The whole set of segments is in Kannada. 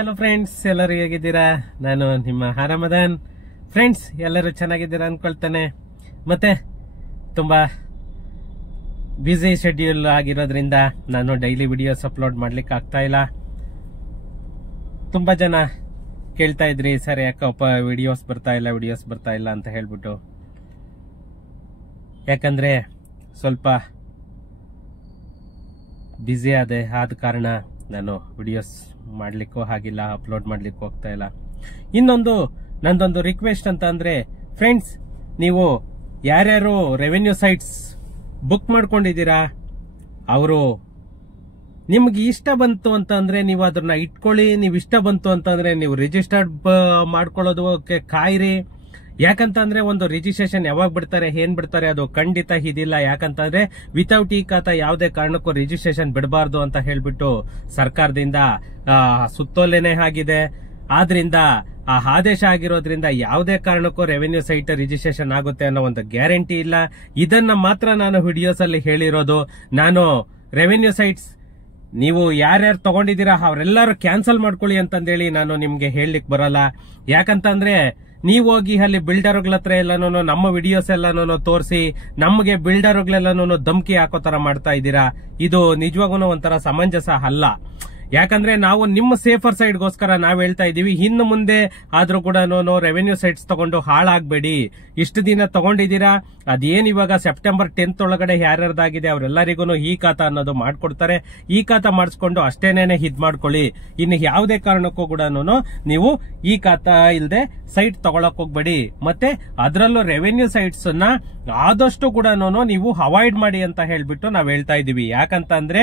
ಹಲೋ ಫ್ರೆಂಡ್ಸ್, ಎಲ್ಲರೂ ಹೇಗಿದ್ದೀರಾ? ನಾನು ನಿಮ್ಮ ರಮದಾನ್. ಫ್ರೆಂಡ್ಸ್, ಎಲ್ಲರೂ ಚೆನ್ನಾಗಿದ್ದೀರಾ ಅನ್ಕೊಳ್ತಾನೆ. ಮತ್ತೆ ತುಂಬಾ ಬ್ಯುಸಿ ಶೆಡ್ಯೂಲ್ ಆಗಿರೋದ್ರಿಂದ ನಾನು ಡೈಲಿ ವಿಡಿಯೋಸ್ ಅಪ್ಲೋಡ್ ಮಾಡ್ಲಿಕ್ಕೆ ಆಗ್ತಾ ಇಲ್ಲ. ತುಂಬಾ ಜನ ಕೇಳ್ತಾ ಇದ್ರಿ, ಸರ್ ಯಾಕಪ್ಪ ವಿಡಿಯೋಸ್ ಬರ್ತಾ ಇಲ್ಲ ಅಂತ ಹೇಳ್ಬಿಟ್ಟು. ಯಾಕಂದ್ರೆ ಸ್ವಲ್ಪ ಬ್ಯುಸಿ ಆದ ಕಾರಣ ನಾನು ವಿಡಿಯೋಸ್ ಮಾಡ್ಲಿಕ್ಕೂ ಆಗಿಲ್ಲ, ಅಪ್ಲೋಡ್ ಮಾಡ್ಲಿಕ್ಕೆ ಹೋಗ್ತಾ ಇಲ್ಲ. ನಂದೊಂದು ರಿಕ್ವೆಸ್ಟ್ ಅಂತ ಅಂದ್ರೆ, ಫ್ರೆಂಡ್ಸ್, ನೀವು ಯಾರ್ಯಾರು ರೆವೆನ್ಯೂ ಸೈಟ್ಸ್ ಬುಕ್ ಮಾಡ್ಕೊಂಡಿದ್ದೀರಾ, ಅವರು ನಿಮ್ಗೆ ಇಷ್ಟ ಬಂತು ಅಂತ ಅಂದ್ರೆ ನೀವು ಅದನ್ನ ಇಟ್ಕೊಳ್ಳಿ. ನೀವು ಇಷ್ಟ ಬಂತು ಅಂತಂದ್ರೆ ನೀವು ರಿಜಿಸ್ಟರ್ಡ್ ಮಾಡ್ಕೊಳ್ಳೋದಕ್ಕೆ ಕಾಯಿರಿ. ಯಾಕಂತಂದ್ರೆ ಒಂದು ರಿಜಿಸ್ಟ್ರೇಷನ್ ಯಾವಾಗ ಬಿಡ್ತಾರೆ, ಏನ್ ಬಿಡ್ತಾರೆ ಅದು ಖಂಡಿತ ಇದಿಲ್ಲ. ಯಾಕಂತಂದ್ರೆ ವಿತೌಟ್ ಈ ಖಾತಾ ಯಾವುದೇ ಕಾರಣಕ್ಕೂ ರಿಜಿಸ್ಟ್ರೇಷನ್ ಬಿಡಬಾರ್ದು ಅಂತ ಹೇಳ್ಬಿಟ್ಟು ಸರ್ಕಾರದಿಂದ ಸುತ್ತೋಲೆನೆ ಆಗಿದೆ. ಆದ್ರಿಂದ ಆ ಆದೇಶ ಆಗಿರೋದ್ರಿಂದ ಯಾವುದೇ ಕಾರಣಕ್ಕೂ ರೆವೆನ್ಯೂ ಸೈಟ್ ರಿಜಿಸ್ಟ್ರೇಷನ್ ಆಗುತ್ತೆ ಅನ್ನೋ ಒಂದು ಗ್ಯಾರಂಟಿ ಇಲ್ಲ. ಇದನ್ನ ಮಾತ್ರ ನಾನು ವಿಡಿಯೋಸ್ ಅಲ್ಲಿ ಹೇಳಿರೋದು. ನಾನು ರೆವೆನ್ಯೂ ಸೈಟ್ಸ್ ನೀವು ಯಾರ್ಯಾರು ತಗೊಂಡಿದ್ದೀರಾ ಅವರೆಲ್ಲರೂ ಕ್ಯಾನ್ಸಲ್ ಮಾಡ್ಕೊಳ್ಳಿ ಅಂತಂದೇಳಿ ನಾನು ನಿಮ್ಗೆ ಹೇಳಲಿಕ್ಕೆ ಬರಲ್ಲ. ಯಾಕಂತಂದ್ರೆ ನೀವು ಹೋಗಿ ಅಲ್ಲಿ ಬಿಲ್ಡರ್ಗಳ ಹತ್ರ ಎಲ್ಲಾನು ನಮ್ಮ ವಿಡಿಯೋಸ್ ಎಲ್ಲಾನು ತೋರಿಸಿ ನಮಗೆ ಬಿಲ್ಡರ್ಗಳೆಲ್ಲಾನು ಧಮಕಿ ಹಾಕೋ ತರ ಮಾಡ್ತಾ ಇದ್ದೀರಾ. ಇದು ನಿಜವಾಗೂ ಒಂಥರ ಸಮಂಜಸ ಅಲ್ಲ. ಯಾಕಂದ್ರೆ ನಾವು ನಿಮ್ಮ ಸೇಫರ್ ಸೈಡ್ಗೋಸ್ಕರ ನಾವ್ ಹೇಳ್ತಾ ಇದೀವಿ. ಇನ್ನು ಮುಂದೆ ಆದ್ರೂ ಕೂಡ ರೆವೆನ್ಯೂ ಸೈಟ್ಸ್ ತಗೊಂಡು ಹಾಳಾಗ್ಬೇಡಿ. ಇಷ್ಟು ದಿನ ತಗೊಂಡಿದ್ದೀರಾ, ಅದೇನ್ ಇವಾಗ ಸೆಪ್ಟೆಂಬರ್ 10th ಒಳಗಡೆ ಯಾರ್ಯಾರ್ದಾಗಿದೆ ಅವರೆಲ್ಲರಿಗೂ ಈ ಖಾತಾ ಅನ್ನೋದು ಮಾಡ್ಕೊಡ್ತಾರೆ. ಈ ಖಾತಾ ಮಾಡಿಸ್ಕೊಂಡು ಅಷ್ಟೇನೇನೆ ಇದ್ ಮಾಡ್ಕೊಳ್ಳಿ. ಇನ್ನು ಯಾವುದೇ ಕಾರಣಕ್ಕೂ ಕೂಡ ನೀವು ಈ ಖಾತಾ ಇಲ್ಲದೆ ಸೈಟ್ ತಗೊಳಕ್ ಹೋಗ್ಬೇಡಿ. ಮತ್ತೆ ಅದರಲ್ಲೂ ರೆವೆನ್ಯೂ ಸೈಟ್ಸ್ ನ ಆದಷ್ಟು ಕೂಡ ನೀವು ಅವಾಯ್ಡ್ ಮಾಡಿ ಅಂತ ಹೇಳ್ಬಿಟ್ಟು ನಾವ್ ಹೇಳ್ತಾ ಇದೀವಿ. ಯಾಕಂತ ಅಂದ್ರೆ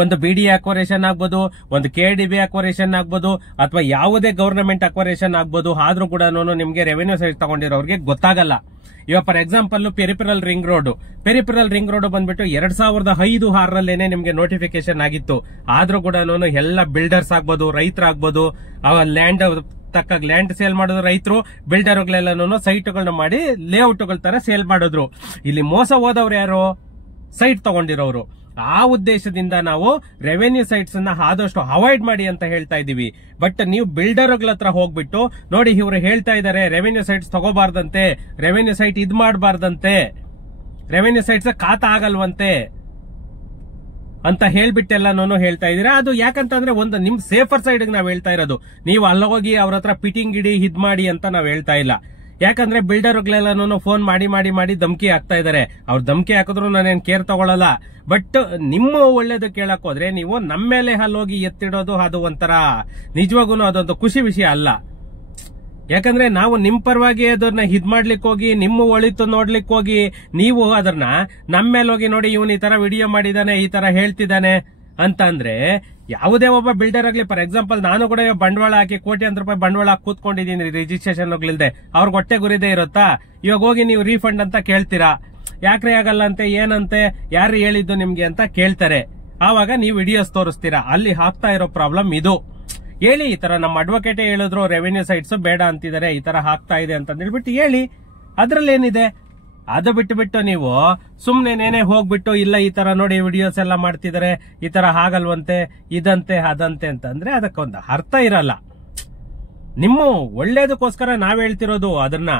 ಒಂದು ಬಿಡಿ ಅಕ್ವರೇಷನ್ ಆಗ್ಬೋದು, ಒಂದು KDB ಅಕ್ವರೇಷನ್ ಆಗ್ಬೋದು, ಅಥವಾ ಯಾವುದೇ ಗವರ್ನಮೆಂಟ್ ಅಕ್ವರೇಷನ್ ಆಗ್ಬೋದು. ಆದ್ರೂ ಕೂಡ ನಿಮ್ಗೆ ರೆವೆನ್ಯೂ ಸೈಟ್ ತಗೊಂಡಿರೋರಿಗೆ ಗೊತ್ತಾಗಲ್ಲ. ಇವಾಗ for example peripheral ring road ಬಂದ್ಬಿಟ್ಟು 2005-6 ನಿಮ್ಗೆ ನೋಟಿಫಿಕೇಶನ್ ಆಗಿತ್ತು. ಆದ್ರೂ ಕೂಡ ಎಲ್ಲ ಬಿಲ್ಡರ್ಸ್ ಆಗ್ಬೋದು, ರೈತರಾಗ್ಬೋದು, ಲ್ಯಾಂಡ್ ತಕ್ಕಾಗ ಲ್ಯಾಂಡ್ ಸೇಲ್ ಮಾಡಿದ್ರು ರೈತರು, ಬಿಲ್ಡರ್ಗಳೆಲ್ಲನೂ ಸೈಟ್ಗಳನ್ನ ಮಾಡಿ ಲೇಔಟ್ಗಳ ತರ ಸೇಲ್ ಮಾಡಿದ್ರು. ಇಲ್ಲಿ ಮೋಸ ಹೋದವ್ರು ಯಾರು? ಸೈಟ್ ತಗೊಂಡಿರೋರು. ಆ ಉದ್ದೇಶದಿಂದ ನಾವು ರೆವೆನ್ಯೂ ಸೈಟ್ಸ್ ಅನ್ನ ಆದಷ್ಟು ಅವಾಯ್ಡ್ ಮಾಡಿ ಅಂತ ಹೇಳ್ತಾ ಇದೀವಿ. ಬಟ್ ನೀವು ಬಿಲ್ಡರ್ಗಳ ಹತ್ರ ಹೋಗ್ಬಿಟ್ಟು ನೋಡಿ, ಇವರು ಹೇಳ್ತಾ ಇದಾರೆ ರೆವೆನ್ಯೂ ಸೈಟ್ಸ್ ತಗೋಬಾರ್ದಂತೆ, ರೆವೆನ್ಯೂ ಸೈಟ್ ಇದ್ ಮಾಡಬಾರ್ದಂತೆ, ರೆವೆನ್ಯೂ ಸೈಟ್ಸ್ ಖಾತಾ ಆಗಲ್ವಂತೆ ಅಂತ ಹೇಳ್ಬಿಟ್ಟೆಲ್ಲಾನು ಹೇಳ್ತಾ ಇದೀರಾ. ಅದು ಯಾಕಂತಂದ್ರೆ ಒಂದು ನಿಮ್ ಸೇಫರ್ ಸೈಡ್ ನಾವ್ ಹೇಳ್ತಾ ಇರೋದು. ನೀವು ಅಲ್ಲೋಗಿ ಅವ್ರ ಹತ್ರ ಪಿಟಿಂಗ್ ಇಡಿ ಇದ್ ಮಾಡಿ ಅಂತ ನಾವ್ ಹೇಳ್ತಾ ಇಲ್ಲ. ಯಾಕಂದ್ರೆ ಬಿಲ್ಡರ್ಗಳೆಲ್ಲಾನು ಫೋನ್ ಮಾಡಿ ಧಮಕಿ ಹಾಕ್ತಾ ಇದಾರೆ. ಅವ್ರು ಧಮಕಿ ಹಾಕಿದ್ರು ನಾನೇನ್ ಕೇರ್ ತಗೊಳ್ಳಲ್ಲ. ಬಟ್ ನಿಮ್ಮ ಒಳ್ಳೇದು ಕೇಳಕ್ ಹೋದ್ರೆ ನೀವು ನಮ್ಮ ಮೇಲೆ ಅಲ್ಲೋಗಿ ಎತ್ತಿಡೋದು ಅದು ಒಂಥರ ನಿಜವಾಗೂ ಅದೊಂದು ಖುಷಿ ವಿಷಯ ಅಲ್ಲ. ಯಾಕಂದ್ರೆ ನಾವು ನಿಮ್ ಪರವಾಗಿ ಅದನ್ನ ಇದ್ ಮಾಡ್ಲಿಕ್ಕೆ ಹೋಗಿ, ನಿಮ್ಮ ಒಳಿತು ನೋಡ್ಲಿಕ್ಕೆ ಹೋಗಿ, ನೀವು ಅದನ್ನ ನಮ್ಮ ಮೇಲೆ ಹೋಗಿ ನೋಡಿ ಇವನು ಈ ತರ ವಿಡಿಯೋ ಮಾಡಿದಾನೆ, ಈ ತರ ಹೇಳ್ತಿದ್ದಾನೆ ಅಂತ ಅಂದ್ರೆ, ಯಾವುದೇ ಒಬ್ಬ ಬಿಲ್ಡರ್ ಆಗ್ಲಿ, ಫಾರ್ ಎಕ್ಸಾಂಪಲ್ ನಾನು ಕೂಡ ಬಂಡವಾಳ ಹಾಕಿ ಕೋಟ್ಯಾಂತರ ರೂಪಾಯಿ ಬಂಡವಾಳ ಹಾಕಿ ಕೂತ್ಕೊಂಡಿದ್ದೀನಿ ರಿಜಿಸ್ಟ್ರೇಷನ್ ಇಲ್ದೆ, ಅವ್ರಿಗೆ ಹೊಟ್ಟೆ ಗುರಿದೇ ಇರುತ್ತಾ? ಇವಾಗ ಹೋಗಿ ನೀವು ರೀಫಂಡ್ ಅಂತ ಕೇಳ್ತೀರಾ. ಯಾಕ್ರೆ ಆಗಲ್ಲ ಅಂತೆ, ಏನಂತೆ, ಯಾರು ಹೇಳಿದ್ದು ನಿಮ್ಗೆ ಅಂತ ಕೇಳ್ತಾರೆ. ಆವಾಗ ನೀವು ವಿಡಿಯೋಸ್ ತೋರಿಸ್ತೀರಾ. ಅಲ್ಲಿ ಆಗ್ತಾ ಇರೋ ಪ್ರಾಬ್ಲಮ್ ಇದು. ಹೇಳಿ, ಈ ತರ ನಮ್ಮ ಅಡ್ವೊಕೇಟೇ ಹೇಳಿದ್ರು ರೆವೆನ್ಯೂ ಸೈಟ್ಸ್ ಬೇಡ ಅಂತಿದ್ದಾರೆ, ಈ ತರ ಆಗ್ತಾ ಇದೆ ಅಂತ ಹೇಳ್ಬಿಟ್ಟು ಹೇಳಿ. ಅದ್ರಲ್ಲಿ ಏನಿದೆ? ಅದು ಬಿಟ್ಟು ನೀವು ಸುಮ್ನೆನೇನೆ ಹೋಗ್ಬಿಟ್ಟು ಇಲ್ಲ ಈ ತರ ನೋಡಿ ವಿಡಿಯೋಸ್ ಎಲ್ಲ ಮಾಡ್ತಿದ್ದಾರೆ, ಈ ತರ ಆಗಲ್ವಂತೆ, ಇದಂತೆ ಅದಂತೆ ಅಂತಂದ್ರೆ ಅದಕ್ಕೊಂದು ಅರ್ಥ ಇರಲ್ಲ. ನಿಮ್ಮ ಒಳ್ಳೇದಕ್ಕೋಸ್ಕರ ನಾವ್ ಹೇಳ್ತಿರೋದು. ಅದನ್ನ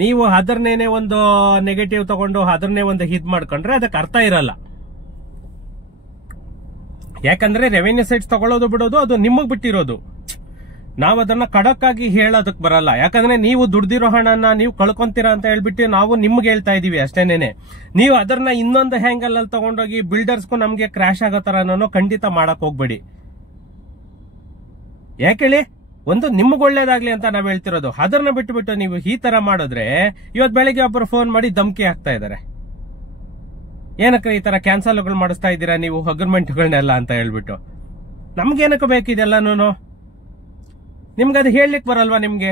ನೀವು ಅದನ್ನೇನೆ ಒಂದು ನೆಗೆಟಿವ್ ತಗೊಂಡು ಅದನ್ನೇ ಒಂದು ಹಿದ್ ಮಾಡ್ಕೊಂಡ್ರೆ ಅದಕ್ಕೆ ಅರ್ಥ ಇರಲ್ಲ. ಯಾಕಂದ್ರೆ ರೆವೆನ್ಯೂ ಸೈಟ್ಸ್ ತಗೊಳ್ಳೋದು ಬಿಡೋದು ಅದು ನಿಮಗ್ ಬಿಟ್ಟಿರೋದು. ನಾವ್ ಅದನ್ನ ಖಡಕ್ಕಾಗಿ ಹೇಳೋದಕ್ ಬರಲ್ಲ. ಯಾಕಂದ್ರೆ ನೀವು ದುಡ್ದಿರೋ ಹಣನ ನೀವು ಕಳ್ಕೊಂತೀರಾ ಅಂತ ಹೇಳ್ಬಿಟ್ಟು ನಾವು ನಿಮ್ಗೆ ಹೇಳ್ತಾ ಇದೀವಿ ಅಷ್ಟೇನೇನೆ. ನೀವು ಅದನ್ನ ಇನ್ನೊಂದು ಹ್ಯಾಂಗಲ್ ಅಲ್ಲಿ ತಗೊಂಡೋಗಿ ಬಿಲ್ಡರ್ಸ್ಗೂ ನಮ್ಗೆ ಕ್ರಾಶ್ ಆಗೋ ತರ ಖಂಡಿತ ಮಾಡಕ್ ಹೋಗ್ಬೇಡಿ. ಯಾಕೇಳಿ, ಒಂದು ನಿಮ್ಗೆ ಒಳ್ಳೇದಾಗ್ಲಿ ಅಂತ ನಾವ್ ಹೇಳ್ತಿರೋದು. ಅದನ್ನ ಬಿಟ್ಟು ನೀವು ಈ ತರ ಮಾಡಿದ್ರೆ, ಇವತ್ ಬೆಳಿಗ್ಗೆ ಒಬ್ಬರು ಫೋನ್ ಮಾಡಿ ಧಮಕಿ ಹಾಕ್ತಾ ಇದಾರೆ, ಏನಕ್ಕೆ ಈ ತರ ಕ್ಯಾನ್ಸಲ್ಗಳು ಮಾಡಿಸ್ತಾ ಇದ್ದೀರಾ ನೀವು ಅಗ್ರಿಮೆಂಟ್ಗಳನ್ನೆಲ್ಲ ಅಂತ ಹೇಳ್ಬಿಟ್ಟು. ನಮ್ಗೇನಕ್ಕೆ ಬೇಕಿದೆಲ್ಲಾನು? ನಿಮ್ಗೆ ಅದು ಹೇಳಲಿಕ್ಕೆ ಬರಲ್ವಾ? ನಿಮ್ಗೆ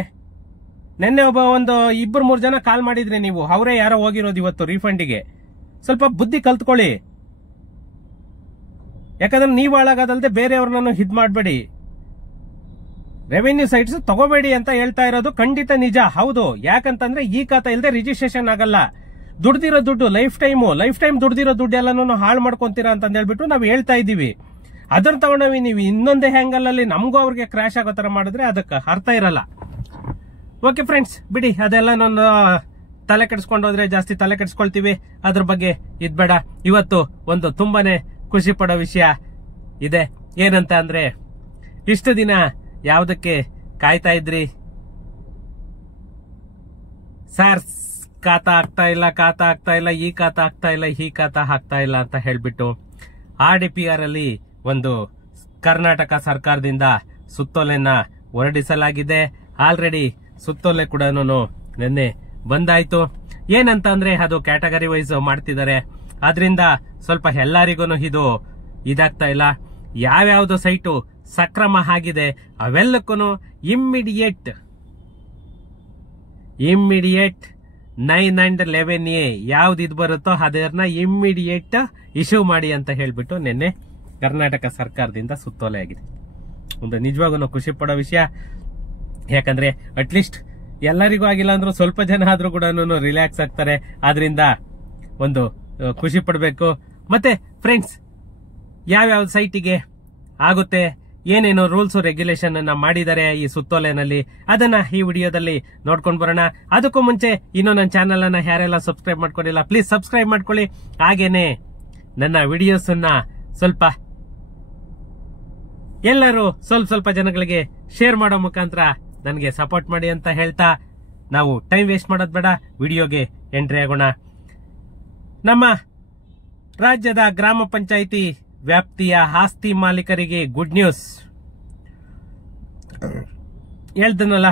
ನಿನ್ನೆ ಒಂದು 2-3 ಜನ ಕಾಲ್ ಮಾಡಿದ್ರಿ, ನೀವು ಅವರೇ ಯಾರೋ ಹೋಗಿರೋದು ಇವತ್ತು ರೀಫಂಡಿಗೆ. ಸ್ವಲ್ಪ ಬುದ್ಧಿ ಕಲ್ತ್ಕೊಳ್ಳಿ. ಯಾಕಂದ್ರೆ ನೀವು ಹಾಳಾಗೋದಲ್ದೆ ಬೇರೆಯವ್ರನ್ನ ಹಿದ್ ಮಾಡಬೇಡಿ. ರೆವೆನ್ಯೂ ಸೈಟ್ಸ್ ತಗೋಬೇಡಿ ಅಂತ ಹೇಳ್ತಾ ಇರೋದು ಖಂಡಿತ ನಿಜ, ಹೌದು. ಯಾಕಂತಂದ್ರೆ ಈ ಖಾತಾ ಇಲ್ಲದೆ ರಿಜಿಸ್ಟ್ರೇಷನ್ ಆಗಲ್ಲ. ದುಡ್ದಿರೋ ದುಡ್ಡು ಲೈಫ್ ಟೈಮ್ ದುಡ್ದಿರೋ ದುಡ್ಡು ಎಲ್ಲಾನು ಹಾಳು ಮಾಡ್ಕೊಂತೀರಾ ಅಂತ ಹೇಳ್ಬಿಟ್ಟು ನಾವ್ ಹೇಳ್ತಾ ಇದೀವಿ. ಅದನ್ನ ತಗೊಂಡವಿ ನೀವು ಇನ್ನೊಂದೇ ಹ್ಯಾಂಗಲ್ ಅಲ್ಲಿ ನಮಗೂ ಅವ್ರಿಗೆ ಕ್ರಾಶ್ ಆಗೋ ತರ ಮಾಡಿದ್ರೆ ಅದಕ್ಕೆ ಅರ್ಥ ಇರಲ್ಲ. ಓಕೆ ಫ್ರೆಂಡ್ಸ್, ಬಿಡಿ ಅದೆಲ್ಲ ನಾನು ತಲೆ ಕೆಡಿಸ್ಕೊಂಡು ಹೋದ್ರೆ ಜಾಸ್ತಿ ತಲೆ ಕೆಡಿಸ್ಕೊಳ್ತೀವಿ, ಅದ್ರ ಬಗ್ಗೆ ಇದ್ಬೇಡ. ಇವತ್ತು ಒಂದು ತುಂಬಾನೇ ಖುಷಿ ಪಡೋ ವಿಷಯ ಇದೆ. ಏನಂತ ಅಂದ್ರೆ, ಇಷ್ಟು ದಿನ ಯಾವುದಕ್ಕೆ ಕಾಯ್ತಾ ಇದ್ರಿ ಸರ್, ಖಾತಾ ಆಗ್ತಾ ಇಲ್ಲ, ಈ ಖಾತಾ ಆಗ್ತಾ ಇಲ್ಲ, ಈ ಖಾತಾ ಆಗ್ತಾ ಇಲ್ಲ ಅಂತ ಹೇಳ್ಬಿಟ್ಟು RDPR ಅಲ್ಲಿ ಒಂದು ಕರ್ನಾಟಕ ಸರ್ಕಾರದಿಂದ ಸುತ್ತೋಲೆಯನ್ನ ಹೊರಡಿಸಲಾಗಿದೆ. ಆಲ್ರೆಡಿ ಸುತ್ತೋಲೆ ಕೂಡ ನಿನ್ನೆ ಬಂದಾಯ್ತು. ಏನಂತ ಅಂದ್ರೆ, ಅದು ಕ್ಯಾಟಗರಿ ವೈಸ್ ಮಾಡ್ತಿದ್ದಾರೆ. ಆದ್ರಿಂದ ಸ್ವಲ್ಪ ಎಲ್ಲರಿಗೂ ಇದು ಇದಾಗ್ತಾ ಇಲ್ಲ. ಯಾವ್ಯಾವ್ದು ಸೈಟು ಸಕ್ರಮ ಆಗಿದೆ ಅವೆಲ್ಲಕ್ಕೂ ಇಮ್ಮಿಡಿಯೇಟ್ 9 and 11A ಯಾವ್ದು ಇದು ಬರುತ್ತೋ ಅದನ್ನ ಇಮ್ಮಿಡಿಯೇಟ್ ಇಶ್ಯೂ ಮಾಡಿ ಅಂತ ಹೇಳ್ಬಿಟ್ಟು ನಿನ್ನೆ ಕರ್ನಾಟಕ ಸರ್ಕಾರದಿಂದ ಸುತ್ತೋಲೆ ಆಗಿದೆ. ಒಂದು ನಿಜವಾಗೂ ಖುಷಿ ಪಡೋ ವಿಷಯ. ಯಾಕಂದ್ರೆ ಅಟ್ಲೀಸ್ಟ್ ಎಲ್ಲರಿಗೂ ಆಗಿಲ್ಲ ಅಂದ್ರೂ ಸ್ವಲ್ಪ ಜನ ಆದ್ರೂ ಕೂಡ ರಿಲ್ಯಾಕ್ಸ್ ಆಗ್ತಾರೆ. ಆದ್ರಿಂದ ಒಂದು ಖುಷಿ ಪಡಬೇಕು. ಮತ್ತೆ ಫ್ರೆಂಡ್ಸ್, ಯಾವ್ಯಾವ ಸೈಟಿಗೆ ಆಗುತ್ತೆ, ಏನೇನು ರೂಲ್ಸ್ ರೆಗ್ಯುಲೇಷನ್ ಅನ್ನ ಮಾಡಿದ್ದಾರೆ ಈ ಸುತ್ತೋಲೆನಲ್ಲಿ, ಅದನ್ನ ಈ ವಿಡಿಯೋದಲ್ಲಿ ನೋಡ್ಕೊಂಡು ಬರೋಣ. ಅದಕ್ಕೂ ಮುಂಚೆ ಇನ್ನೂ ನನ್ನ ಚಾನೆಲ್ ಅನ್ನ ಯಾರೆಲ್ಲ ಸಬ್ಸ್ಕ್ರೈಬ್ ಮಾಡ್ಕೊಂಡಿಲ್ಲ, ಪ್ಲೀಸ್ ಸಬ್ಸ್ಕ್ರೈಬ್ ಮಾಡ್ಕೊಳ್ಳಿ. ಹಾಗೇನೆ ನನ್ನ ವಿಡಿಯೋಸ್ ಅನ್ನ ಸ್ವಲ್ಪ ಎಲ್ಲರೂ ಸ್ವಲ್ಪ ಜನಗಳಿಗೆ ಶೇರ್ ಮಾಡೋ ಮುಖಾಂತರ ನನಗೆ ಸಪೋರ್ಟ್ ಮಾಡಿ ಅಂತ ಹೇಳ್ತಾ, ನಾವು ಟೈಮ್ ವೇಸ್ಟ್ ಮಾಡೋದ್ ಬೇಡ, ವಿಡಿಯೋಗೆ ಎಂಟ್ರಿ ಆಗೋಣ. ನಮ್ಮ ರಾಜ್ಯದ ಗ್ರಾಮ ಪಂಚಾಯಿತಿ ವ್ಯಾಪ್ತಿಯ ಆಸ್ತಿ ಮಾಲೀಕರಿಗೆ ಗುಡ್ ನ್ಯೂಸ್. ಹೇಳ್ದನಲ್ಲ,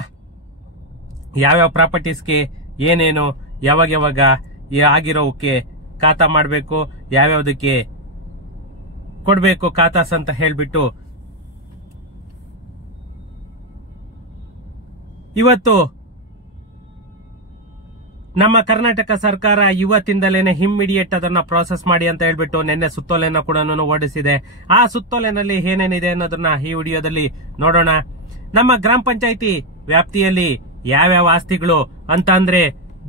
ಯಾವ್ಯಾವ ಪ್ರಾಪರ್ಟೀಸ್ಗೆ ಏನೇನು ಯಾವಾಗ ಆಗಿರೋವಕ್ಕೆ ಖಾತಾ ಮಾಡಬೇಕು, ಯಾವ್ಯಾವ್ದಕ್ಕೆ ಕೊಡ್ಬೇಕು ಖಾತಾಸ್ ಅಂತ ಹೇಳ್ಬಿಟ್ಟು ಇವತ್ತು ನಮ್ಮ ಕರ್ನಾಟಕ ಸರ್ಕಾರ ಇವತ್ತಿಂದಲೇನೆ ಇಮ್ಮಿಡಿಯೇಟ್ ಅದನ್ನ ಪ್ರಾಸೆಸ್ ಮಾಡಿ ಅಂತ ಹೇಳ್ಬಿಟ್ಟು ನಿನ್ನೆ ಸುತ್ತೋಲೆನ ಕೂಡ ಹೊರಡಿಸಿದೆ. ಆ ಸುತ್ತೋಲೆನಲ್ಲಿ ಏನೇನಿದೆ ಅನ್ನೋದನ್ನ ಈ ವಿಡಿಯೋದಲ್ಲಿ ನೋಡೋಣ. ನಮ್ಮ ಗ್ರಾಮ ಪಂಚಾಯಿತಿ ವ್ಯಾಪ್ತಿಯಲ್ಲಿ ಯಾವ್ಯಾವ ಆಸ್ತಿಗಳು ಅಂತ ಅಂದ್ರೆ,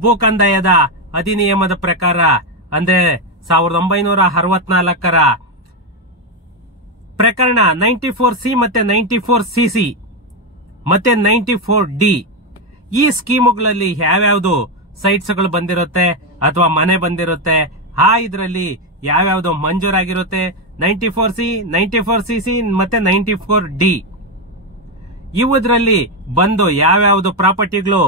ಭೂ ಕಂದಾಯದ ಅಧಿನಿಯಮದ ಪ್ರಕಾರ ಅಂದ್ರೆ 1964ರ ಪ್ರಕರಣ 94C ಮತ್ತೆ 94CC ಮತ್ತೆ 94D ಈ ಸ್ಕೀಮುಗಳಲ್ಲಿ ಯಾವ್ಯಾವ್ದು ಸೈಟ್ಸ್ಗಳು ಬಂದಿರುತ್ತೆ ಅಥವಾ ಮನೆ ಬಂದಿರುತ್ತೆ, ಇದರಲ್ಲಿ ಯಾವ್ಯಾವ್ದು ಮಂಜೂರಾಗಿರುತ್ತೆ, 94C, 94CC ಮತ್ತೆ 94D ಇವುದ್ರಲ್ಲಿ ಬಂದು ಯಾವ್ಯಾವ್ದು ಪ್ರಾಪರ್ಟಿಗಳು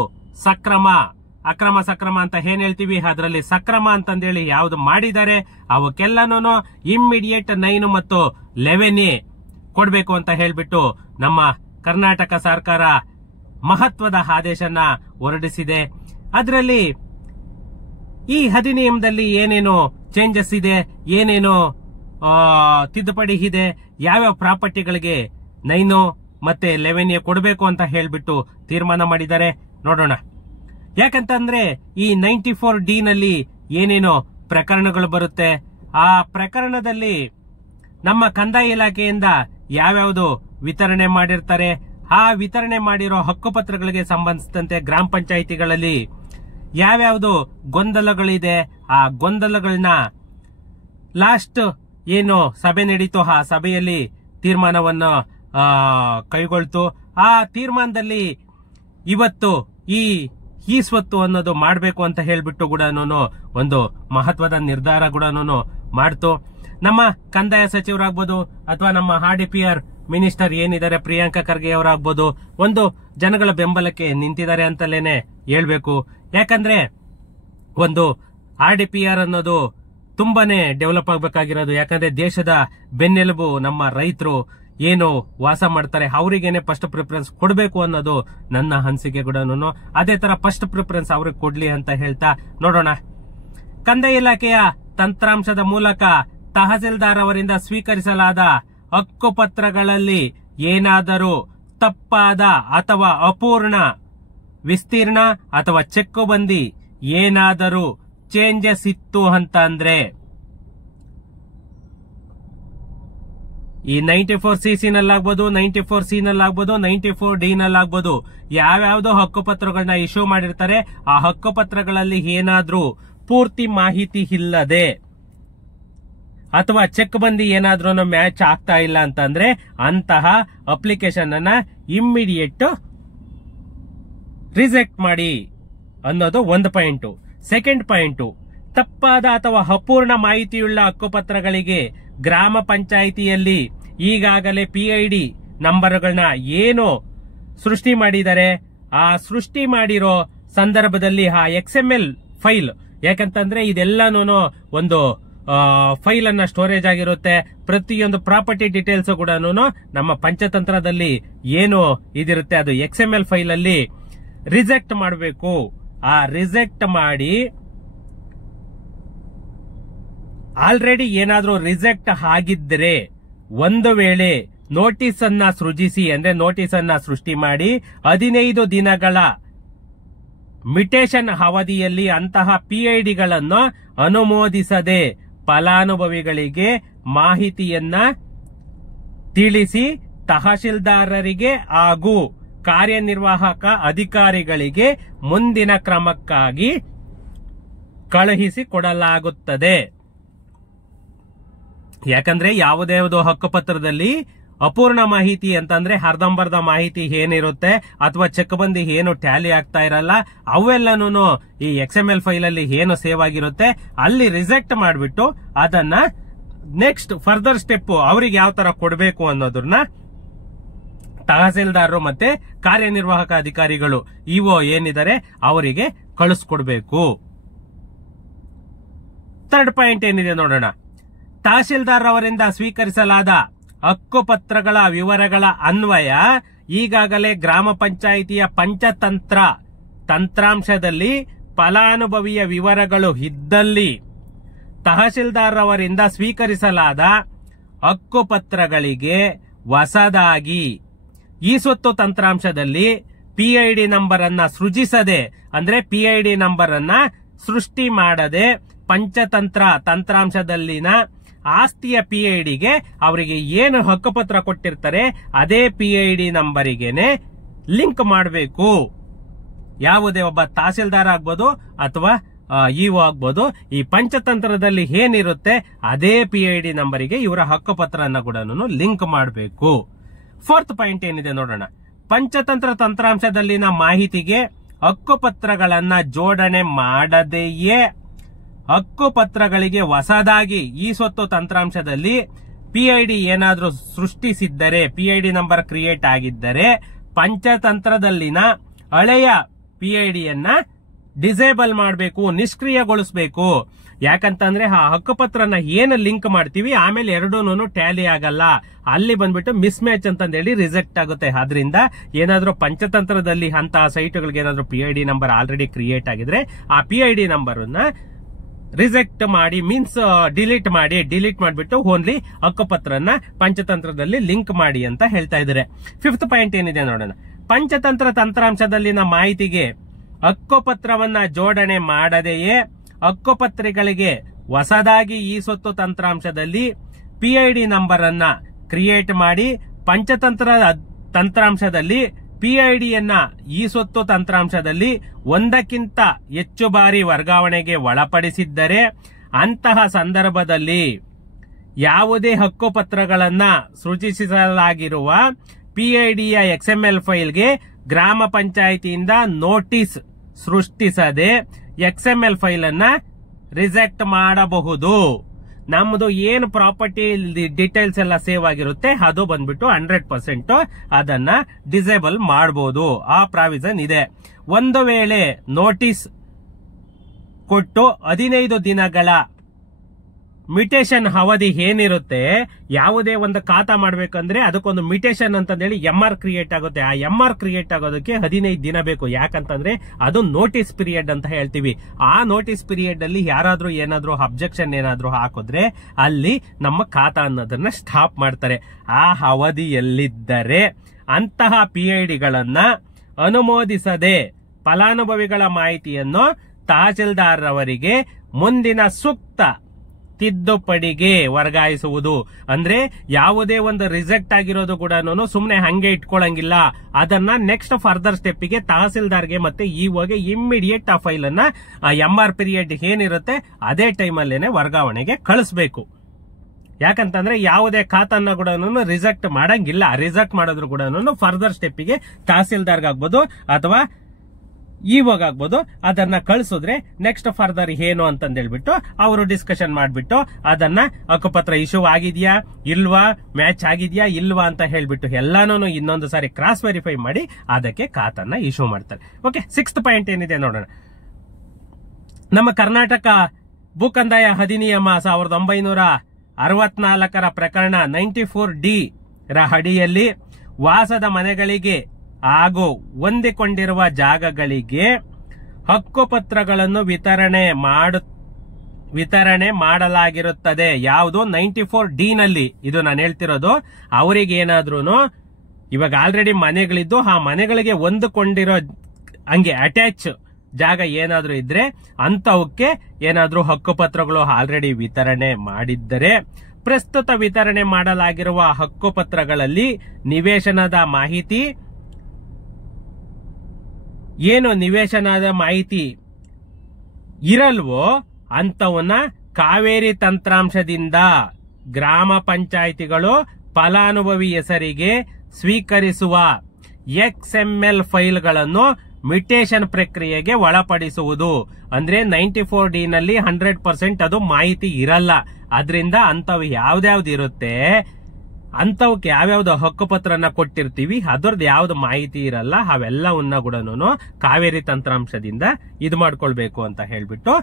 ಅಕ್ರಮ ಸಕ್ರಮ ಅಂತ ಏನ್ ಹೇಳ್ತೀವಿ, ಅದರಲ್ಲಿ ಸಕ್ರಮ ಅಂತಂದೇಳಿ ಯಾವ್ದು ಮಾಡಿದ್ದಾರೆ ಅವಕ್ಕೆಲ್ಲನೂ ಇಮ್ಮಿಡಿಯೇಟ್ 9 ಮತ್ತು 11A ಕೊಡ್ಬೇಕು ಅಂತ ಹೇಳ್ಬಿಟ್ಟು ನಮ್ಮ ಕರ್ನಾಟಕ ಸರ್ಕಾರ ಮಹತ್ವದ ಆದೇಶನ ಹೊರಡಿಸಿದೆ. ಅದರಲ್ಲಿ ಈ ಅಧಿನಿಯಮದಲ್ಲಿ ಏನೇನು ಚೇಂಜಸ್ ಇದೆ, ಏನೇನು ತಿದ್ದುಪಡಿ ಇದೆ, ಯಾವ್ಯಾವ ಪ್ರಾಪರ್ಟಿಗಳಿಗೆ 9 ಮತ್ತೆ 11A ಕೊಡಬೇಕು ಅಂತ ಹೇಳ್ಬಿಟ್ಟು ತೀರ್ಮಾನ ಮಾಡಿದ್ದಾರೆ. ನೋಡೋಣ. ಯಾಕಂತಂದ್ರೆ ಈ 94D ನಲ್ಲಿ ಏನೇನು ಪ್ರಕರಣಗಳು ಬರುತ್ತೆ, ಆ ಪ್ರಕರಣದಲ್ಲಿ ನಮ್ಮ ಕಂದಾಯ ಇಲಾಖೆಯಿಂದ ಯಾವ್ಯಾವ್ದು ವಿತರಣೆ ಮಾಡಿರ್ತಾರೆ, ಆ ವಿತರಣೆ ಮಾಡಿರೋ ಹಕ್ಕುಪತ್ರಗಳಿಗೆ ಸಂಬಂಧಿಸಿದಂತೆ ಗ್ರಾಮ ಪಂಚಾಯಿತಿಗಳಲ್ಲಿ ಯಾವ್ಯಾವ್ದು ಗೊಂದಲಗಳಿದೆ, ಆ ಗೊಂದಲಗಳನ್ನ ಲಾಸ್ಟ್ ಏನು ಸಭೆ ನಡೀತು ಆ ಸಭೆಯಲ್ಲಿ ತೀರ್ಮಾನವನ್ನು ಕೈಗೊಳ್ತು. ಆ ತೀರ್ಮಾನದಲ್ಲಿ ಇವತ್ತು ಈ ಸ್ವತ್ತು ಅನ್ನೋದು ಮಾಡಬೇಕು ಅಂತ ಹೇಳ್ಬಿಟ್ಟು ಕೂಡ ಒಂದು ಮಹತ್ವದ ನಿರ್ಧಾರ ಕೂಡ ಮಾಡ್ತು. ನಮ್ಮ ಕಂದಾಯ ಸಚಿವರಾಗ್ಬೋದು ಅಥವಾ ನಮ್ಮ RDPR ಮಿನಿಸ್ಟರ್ ಏನಿದ್ದಾರೆ ಪ್ರಿಯಾಂಕಾ ಖರ್ಗೆ ಅವರಾಗ್ಬೋದು, ಒಂದು ಜನಗಳ ಬೆಂಬಲಕ್ಕೆ ನಿಂತಿದ್ದಾರೆ ಅಂತಲೇನೆ ಹೇಳ್ಬೇಕು. ಯಾಕಂದ್ರೆ ಒಂದು RDPR ಅನ್ನೋದು ತುಂಬಾನೇ ಡೆವಲಪ್ ಆಗ್ಬೇಕಾಗಿರೋದು. ಯಾಕಂದ್ರೆ ದೇಶದ ಬೆನ್ನೆಲುಬು ನಮ್ಮ ರೈತರು ಏನು ವಾಸ ಮಾಡ್ತಾರೆ ಅವರಿಗೇನೆ ಫಸ್ಟ್ ಪ್ರಿಫರೆನ್ಸ್ ಕೊಡಬೇಕು ಅನ್ನೋದು ನನ್ನ ಅನಿಸಿಕೆ ಕೂಡ. ಅದೇ ತರ ಫಸ್ಟ್ ಪ್ರಿಫರೆನ್ಸ್ ಅವ್ರಿಗೆ ಕೊಡ್ಲಿ ಅಂತ ಹೇಳ್ತಾ ನೋಡೋಣ. ಕಂದಾಯ ಇಲಾಖೆಯ ತಂತ್ರಾಂಶದ ಮೂಲಕ ತಹಸೀಲ್ದಾರ್ ಅವರಿಂದ ಸ್ವೀಕರಿಸಲಾದ ಹಕ್ಕುಪತ್ರಗಳಲ್ಲಿ ಏನಾದರೂ ತಪ್ಪಾದ ಅಥವಾ ಅಪೂರ್ಣ ವಿಸ್ತೀರ್ಣ ಅಥವಾ ಚೆಕ್ಕುಬಂದಿ ಏನಾದರೂ ಚೇಂಜಸ್ ಇತ್ತು ಅಂತ ಅಂದ್ರೆ ಈ 94CC ನಲ್ಲಾಗ್ಬೋದು, 94C ನಲ್ಲಾಗ್ಬೋದು, 94D ನಲ್ಲಾಗ್ಬೋದು, ಯಾವ್ಯಾವ್ದೋ ಹಕ್ಕುಪತ್ರಗಳನ್ನ ಇಶ್ಯೂ ಮಾಡಿರ್ತಾರೆ. ಆ ಹಕ್ಕುಪತ್ರಗಳಲ್ಲಿ ಏನಾದ್ರೂ ಪೂರ್ತಿ ಮಾಹಿತಿ ಇಲ್ಲದೆ ಅಥವಾ ಚೆಕ್ ಬಂದಿ ಏನಾದ್ರೂ ಮ್ಯಾಚ್ ಆಗ್ತಾ ಇಲ್ಲ ಅಂತಂದ್ರೆ ಅಂತಹ ಅಪ್ಲಿಕೇಶನ್ ಅನ್ನ ಇಮ್ಮಿಡಿಯೇಟ್ ರಿಜೆಕ್ಟ್ ಮಾಡಿ ಅನ್ನೋದು ಒಂದು ಪಾಯಿಂಟ್. ಸೆಕೆಂಡ್ ಪಾಯಿಂಟ್, ತಪ್ಪಾದ ಅಥವಾ ಅಪೂರ್ಣ ಮಾಹಿತಿಯುಳ್ಳ ಹಕ್ಕುಪತ್ರಗಳಿಗೆ ಗ್ರಾಮ ಪಂಚಾಯಿತಿಯಲ್ಲಿ ಈಗಾಗಲೇ PID ನಂಬರ್ಗಳನ್ನ ಏನು ಸೃಷ್ಟಿ ಮಾಡಿದ್ದಾರೆ ಆ ಸೃಷ್ಟಿ ಮಾಡಿರೋ ಸಂದರ್ಭದಲ್ಲಿ ಆ XML ಫೈಲ್, ಯಾಕಂತಂದ್ರೆ ಇದೆಲ್ಲಾನು ಒಂದು ಫೈಲ್ ಅನ್ನ ಸ್ಟೋರೇಜ್ ಆಗಿರುತ್ತೆ. ಪ್ರತಿಯೊಂದು ಪ್ರಾಪರ್ಟಿ ಡೀಟೇಲ್ಸ್ ಕೂಡ ನಮ್ಮ ಪಂಚತಂತ್ರದಲ್ಲಿ ಏನು ಇದಿರುತ್ತೆ ಅದು XML ಫೈಲ್ ಅಲ್ಲಿ ರಿಜೆಕ್ಟ್ ಮಾಡಬೇಕು. ಆ ರಿಜೆಕ್ಟ್ ಮಾಡಿ ಆಲ್ರೆಡಿ ಏನಾದ್ರೂ ರಿಜೆಕ್ಟ್ ಆಗಿದ್ರೆ ಒಂದು ವೇಳೆ ನೋಟಿಸ್ ಅನ್ನ ಸೃಜಿಸಿ, ಅಂದ್ರೆ ನೋಟಿಸ್ ಅನ್ನ ಸೃಷ್ಟಿ ಮಾಡಿ 15 ದಿನಗಳ ಮಿಟೇಷನ್ ಅವಧಿಯಲ್ಲಿ ಅಂತಹ PIDಗಳನ್ನು ಅನುಮೋದಿಸದೆ ಫಲಾನುಭವಿಗಳಿಗೆ ಮಾಹಿತಿಯನ್ನ ತಿಳಿಸಿ ತಹಶೀಲ್ದಾರರಿಗೆ ಹಾಗೂ ಕಾರ್ಯನಿರ್ವಾಹಕ ಅಧಿಕಾರಿಗಳಿಗೆ ಮುಂದಿನ ಕ್ರಮಕ್ಕಾಗಿ ಕಳುಹಿಸಿಕೊಡಲಾಗುತ್ತದೆ. ಯಾಕಂದ್ರೆ ಯಾವುದೇ ಹಕ್ಕುಪತ್ರದಲ್ಲಿ ಅಪೂರ್ಣ ಮಾಹಿತಿ ಅಂತಂದ್ರೆ ಅರ್ಧಂಬರ್ಧ ಮಾಹಿತಿ ಏನಿರುತ್ತೆ ಅಥವಾ ಚೆಕ್ ಬಂದಿ ಏನು ಟ್ಯಾಲಿ ಆಗ್ತಾ ಇರಲ್ಲ ಅವೆಲ್ಲನೂ ಈ XML ಫೈಲ್ ಅಲ್ಲಿ ಏನು ಸೇವ್ ಆಗಿರುತ್ತೆ ಅಲ್ಲಿ ರಿಜೆಕ್ಟ್ ಮಾಡಿಬಿಟ್ಟು ಅದನ್ನ ನೆಕ್ಸ್ಟ್ ಫರ್ದರ್ ಸ್ಟೆಪ್ ಅವರಿಗೆ ಯಾವ ತರ ಕೊಡಬೇಕು ಅನ್ನೋದನ್ನ ತಹಸೀಲ್ದಾರರು ಮತ್ತೆ ಕಾರ್ಯನಿರ್ವಾಹಕ ಅಧಿಕಾರಿಗಳು ಇಒ ಏನಿದ್ದಾರೆ ಅವರಿಗೆ ಕಳಿಸ್ಕೊಡ್ಬೇಕು. ಥರ್ಡ್ ಪಾಯಿಂಟ್ ಏನಿದೆ ನೋಡೋಣ. ತಹಸೀಲ್ದಾರ್ ಅವರಿಂದ ಸ್ವೀಕರಿಸಲಾದ ಹಕ್ಕುಪತ್ರಗಳ ವಿವರಗಳ ಅನ್ವಯ ಈಗಾಗಲೇ ಗ್ರಾಮ ಪಂಚಾಯಿತಿಯ ಪಂಚತಂತ್ರ ತಂತ್ರಾಂಶದಲ್ಲಿ ಫಲಾನುಭವಿಯ ವಿವರಗಳು ಇದ್ದಲ್ಲಿ ತಹಸೀಲ್ದಾರ್ ಅವರಿಂದ ಸ್ವೀಕರಿಸಲಾದ ಹಕ್ಕುಪತ್ರಗಳಿಗೆ ಹೊಸದಾಗಿ ಈ ಸ್ವತ್ತು ತಂತ್ರಾಂಶದಲ್ಲಿ PID ನಂಬರ್ ಅನ್ನ ಸೃಜಿಸದೆ, ಅಂದ್ರೆ PID ನಂಬರ್ ಅನ್ನ ಸೃಷ್ಟಿ ಮಾಡದೆ ಪಂಚತಂತ್ರ ತಂತ್ರಾಂಶದಲ್ಲಿನ ಆಸ್ತಿಯ PIDಗೆ ಅವರಿಗೆ ಏನು ಹಕ್ಕುಪತ್ರ ಕೊಟ್ಟಿರ್ತಾರೆ ಅದೇ PID ನಂಬರಿಗೆನೆ ಲಿಂಕ್ ಮಾಡಬೇಕು. ಯಾವುದೇ ಒಬ್ಬ ತಹಸೀಲ್ದಾರ್ ಆಗ್ಬೋದು ಅಥವಾ ಇಒ ಆಗ್ಬೋದು, ಈ ಪಂಚತಂತ್ರದಲ್ಲಿ ಏನಿರುತ್ತೆ ಅದೇ PID ನಂಬರಿಗೆ ಇವರ ಹಕ್ಕುಪತ್ರನ ಕೂಡ ಲಿಂಕ್ ಮಾಡಬೇಕು. ಫೋರ್ತ್ ಪಾಯಿಂಟ್ ಏನಿದೆ ನೋಡೋಣ. ಪಂಚತಂತ್ರ ತಂತ್ರಾಂಶದಲ್ಲಿನ ಮಾಹಿತಿಗೆ ಹಕ್ಕುಪತ್ರಗಳನ್ನ ಜೋಡಣೆ ಮಾಡದೆಯೇ ಹಕ್ಕುಪತ್ರಗಳಿಗೆ ಹೊಸದಾಗಿ ಈ ಸ್ವತ್ತು ತಂತ್ರಾಂಶದಲ್ಲಿ PID ಏನಾದ್ರೂ ಸೃಷ್ಟಿಸಿದ್ದರೆ, PID ನಂಬರ್ ಕ್ರಿಯೇಟ್ ಆಗಿದ್ದರೆ ಪಂಚತಂತ್ರದಲ್ಲಿನ ಹಳೆಯ PIDಯನ್ನ ಡಿಸೇಬಲ್ ಮಾಡಬೇಕು, ನಿಷ್ಕ್ರಿಯಗೊಳಿಸಬೇಕು. ಯಾಕಂತಂದ್ರೆ ಆ ಹಕ್ಕುಪತ್ರನ ಏನು ಲಿಂಕ್ ಮಾಡ್ತೀವಿ ಆಮೇಲೆ ಎರಡೂನು ಟ್ಯಾಲಿ ಆಗಲ್ಲ, ಅಲ್ಲಿ ಬಂದ್ಬಿಟ್ಟು ಮಿಸ್ ಮ್ಯಾಚ್ ಅಂತಂದೇಳಿ ರಿಜೆಕ್ಟ್ ಆಗುತ್ತೆ. ಆದ್ರಿಂದ ಏನಾದ್ರೂ ಪಂಚತಂತ್ರದಲ್ಲಿ ಅಂತಹ ಸೈಟ್ಗಳಿಗೆ ಏನಾದ್ರೂ PID ನಂಬರ್ ಆಲ್ರೆಡಿ ಕ್ರಿಯೇಟ್ ಆಗಿದ್ರೆ ಆ PID ನಂಬರ್ ಅನ್ನ ರಿಜೆಕ್ಟ್ ಮಾಡಿ, ಮೀನ್ಸ್ ಡಿಲೀಟ್ ಮಾಡಿಬಿಟ್ಟು ಓನ್ಲಿ ಹಕ್ಕುಪತ್ರನ ಪಂಚತಂತ್ರದಲ್ಲಿ ಲಿಂಕ್ ಮಾಡಿ ಅಂತ ಹೇಳ್ತಾ ಇದ್ದಾರೆ. ಫಿಫ್ತ್ ಪಾಯಿಂಟ್ ಏನಿದೆ ನೋಡೋಣ. ಪಂಚತಂತ್ರ ತಂತ್ರಾಂಶದಲ್ಲಿನ ಮಾಹಿತಿಗೆ ಹಕ್ಕುಪತ್ರವನ್ನ ಜೋಡಣೆ ಮಾಡದೆಯೇ ಹಕ್ಕುಪತ್ರಗಳಿಗೆ ಹೊಸದಾಗಿ ಈ ಸ್ವತ್ತು ತಂತ್ರಾಂಶದಲ್ಲಿ PID ನಂಬರ್ ಅನ್ನ ಕ್ರಿಯೇಟ್ ಮಾಡಿ ಪಂಚತಂತ್ರ ತಂತ್ರಾಂಶದಲ್ಲಿ PIDಯನ್ನ ಈ ಸ್ವತ್ತು ತಂತ್ರಾಂಶದಲ್ಲಿ ಒಂದಕ್ಕಿಂತ ಹೆಚ್ಚು ಬಾರಿ ವರ್ಗಾವಣೆಗೆ ಒಳಪಡಿಸಿದ್ದರೆ ಅಂತಹ ಸಂದರ್ಭದಲ್ಲಿ ಯಾವುದೇ ಹಕ್ಕುಪತ್ರಗಳನ್ನ ಸೃಜಿಸಲಾಗಿರುವ PIDಯ XML ಫೈಲ್ಗೆ ಗ್ರಾಮ ಪಂಚಾಯಿತಿಯಿಂದ ನೋಟಿಸ್ ಸೃಷ್ಟಿಸದೆ XML ಫೈಲ್ ಅನ್ನ ರಿಜೆಕ್ಟ್ ಮಾಡಬಹುದು. ನಮ್ಮದು ಏನು ಪ್ರಾಪರ್ಟಿ ಡೀಟೇಲ್ಸ್ ಎಲ್ಲ ಸೇವ್ ಆಗಿರುತ್ತೆ ಅದು ಬಂದ್ಬಿಟ್ಟು 100% ಅದನ್ನ ಡಿಸೇಬಲ್ ಮಾಡಬಹುದು. ಆ ಪ್ರಾವಿಷನ್ ಇದೆ. ಒಂದು ವೇಳೆ ನೋಟಿಸ್ ಕೊಟ್ಟು 15 ದಿನಗಳ ಮಿಟೇಷನ್ ಅವಧಿ ಏನಿರುತ್ತೆ, ಯಾವುದೇ ಒಂದು ಖಾತಾ ಮಾಡ್ಬೇಕಂದ್ರೆ ಅದಕ್ಕೊಂದು ಮಿಟೇಷನ್ ಅಂತಂದೇಳಿ MR ಕ್ರಿಯೇಟ್ ಆಗುತ್ತೆ. ಆ MR ಕ್ರಿಯೇಟ್ ಆಗೋದಕ್ಕೆ 15 ದಿನ ಬೇಕು. ಯಾಕಂತಂದ್ರೆ ಅದು ನೋಟಿಸ್ ಪೀರಿಯಡ್ ಅಂತ ಹೇಳ್ತೀವಿ. ಆ ನೋಟಿಸ್ ಪೀರಿಯಡ್ ಅಲ್ಲಿ ಯಾರಾದ್ರೂ ಏನಾದ್ರೂ ಅಬ್ಜೆಕ್ಷನ್ ಏನಾದ್ರೂ ಹಾಕಿದ್ರೆ ಅಲ್ಲಿ ನಮ್ಮ ಖಾತಾ ಅನ್ನೋದನ್ನ ಸ್ಟಾಪ್ ಮಾಡ್ತಾರೆ. ಆ ಅವಧಿಯಲ್ಲಿದ್ದರೆ ಅಂತಹ PIDಗಳನ್ನ ಅನುಮೋದಿಸದೆ ಫಲಾನುಭವಿಗಳ ಮಾಹಿತಿಯನ್ನು ತಹಸೀಲ್ದಾರ್ ಅವರಿಗೆ ಮುಂದಿನ ಸೂಕ್ತ ತಿದ್ದುಪಡಿಗೆ ವರ್ಗಾಯಿಸುವುದು. ಅಂದ್ರೆ ಯಾವುದೇ ಒಂದು ರಿಜೆಕ್ಟ್ ಆಗಿರೋದು ಕೂಡ ಸುಮ್ನೆ ಹಂಗೆ ಇಟ್ಕೊಳ್ಳಂಗಿಲ್ಲ. ಅದನ್ನ ನೆಕ್ಸ್ಟ್ ಫರ್ದರ್ ಸ್ಟೆಪ್ಗೆ ತಹಸೀಲ್ದಾರ್ಗೆ ಮತ್ತೆ ಇಒಗೆ ಇಮ್ಮಿಡಿಯೇಟ್ ಆ ಫೈಲ್ ಅನ್ನ MR ಪೀರಿಯಡ್ ಏನಿರುತ್ತೆ ಅದೇ ಟೈಮ್ ಅಲ್ಲೇನೆ ವರ್ಗಾವಣೆಗೆ ಕಳಿಸಬೇಕು. ಯಾಕಂತಂದ್ರೆ ಯಾವುದೇ ಖಾತನ್ನ ಕೂಡ ರಿಜೆಕ್ಟ್ ಮಾಡಂಗಿಲ್ಲ. ರಿಜೆಕ್ಟ್ ಮಾಡಿದ್ರು ಕೂಡ ಫರ್ದರ್ ಸ್ಟೆಪ್ಗೆ ತಹಸೀಲ್ದಾರ್ಗಾಗ್ಬೋದು ಅಥವಾ ಇವಾಗ ಆಗ್ಬೋದು, ಅದನ್ನ ಕಳಿಸಿದ್ರೆ ನೆಕ್ಸ್ಟ್ ಫರ್ದರ್ ಏನು ಅಂತಂದೇಳ್ಬಿಟ್ಟು ಅವರು ಡಿಸ್ಕಷನ್ ಮಾಡ್ಬಿಟ್ಟು ಅದನ್ನ ಹಕ್ಕುಪತ್ರ ಇಶ್ಯೂ ಆಗಿದ್ಯಾ ಇಲ್ವಾ, ಮ್ಯಾಚ್ ಆಗಿದ್ಯಾ ಇಲ್ವಾ ಅಂತ ಹೇಳ್ಬಿಟ್ಟು ಎಲ್ಲಾನು ಇನ್ನೊಂದು ಸಾರಿ ಕ್ರಾಸ್ ವೆರಿಫೈ ಮಾಡಿ ಅದಕ್ಕೆ ಖಾತನ್ನ ಇಶ್ಯೂ ಮಾಡ್ತಾರೆ. ಓಕೆ, 6th ಪಾಯಿಂಟ್ ಏನಿದೆ ನೋಡೋಣ. ನಮ್ಮ ಕರ್ನಾಟಕ ಭೂಕಂದಾಯ ಅಧಿನಿಯಮ 1964ರ ಪ್ರಕರಣ 94D ರ ಅಡಿಯಲ್ಲಿ ವಾಸದ ಮನೆಗಳಿಗೆ ಹಾಗೂ ಹೊಂದಿಕೊಂಡಿರುವ ಜಾಗಗಳಿಗೆ ಹಕ್ಕುಪತ್ರಗಳನ್ನು ವಿತರಣೆ ಮಾಡಲಾಗಿರುತ್ತದೆ. ಯಾವುದು 94D ನಲ್ಲಿ. ಇದು ನಾನು ಹೇಳ್ತಿರೋದು ಅವರಿಗೇನಾದ್ರೂ ಇವಾಗ ಆಲ್ರೆಡಿ ಮನೆಗಳಿದ್ದು ಆ ಮನೆಗಳಿಗೆ ಹೊಂದಿಕೊಂಡಿರೋ ಹಂಗೆ ಅಟ್ಯಾಚ್ ಜಾಗ ಏನಾದ್ರೂ ಇದ್ರೆ ಅಂತವಕ್ಕೆ ಏನಾದ್ರೂ ಹಕ್ಕುಪತ್ರಗಳು ಆಲ್ರೆಡಿ ವಿತರಣೆ ಮಾಡಿದ್ದರೆ ಪ್ರಸ್ತುತ ವಿತರಣೆ ಮಾಡಲಾಗಿರುವ ಹಕ್ಕುಪತ್ರಗಳಲ್ಲಿ ನಿವೇಶನದ ಮಾಹಿತಿ ಇರಲ್ವೋ ಅಂತವನ್ನ ಕಾವೇರಿ ತಂತ್ರಾಂಶದಿಂದ ಗ್ರಾಮ ಪಂಚಾಯಿತಿಗಳು ಫಲಾನುಭವಿ ಹೆಸರಿಗೆ ಸ್ವೀಕರಿಸುವ XML ಫೈಲ್ಗಳನ್ನು ಮ್ಯೂಟೇಷನ್ ಪ್ರಕ್ರಿಯೆಗೆ ಒಳಪಡಿಸುವುದು. ಅಂದ್ರೆ 94D ನಲ್ಲಿ 100% ಅದು ಮಾಹಿತಿ ಇರಲ್ಲ. ಅದರಿಂದ ಅಂತವ್ ಯಾವ್ದಾವ್ದು ಇರುತ್ತೆ ಅಂತವಕ್ಕೆ ಯಾವ್ಯಾವ್ದು ಹಕ್ಕುಪತ್ರನ ಕೊಟ್ಟಿರ್ತೀವಿ ಅದರದ್ದು ಯಾವ್ದು ಮಾಹಿತಿ ಇರಲ್ಲ, ಅವೆಲ್ಲವನ್ನ ಕೂಡ ಕಾವೇರಿ ತಂತ್ರಾಂಶದಿಂದ ಇದು ಮಾಡ್ಕೊಳ್ಬೇಕು ಅಂತ ಹೇಳ್ಬಿಟ್ಟು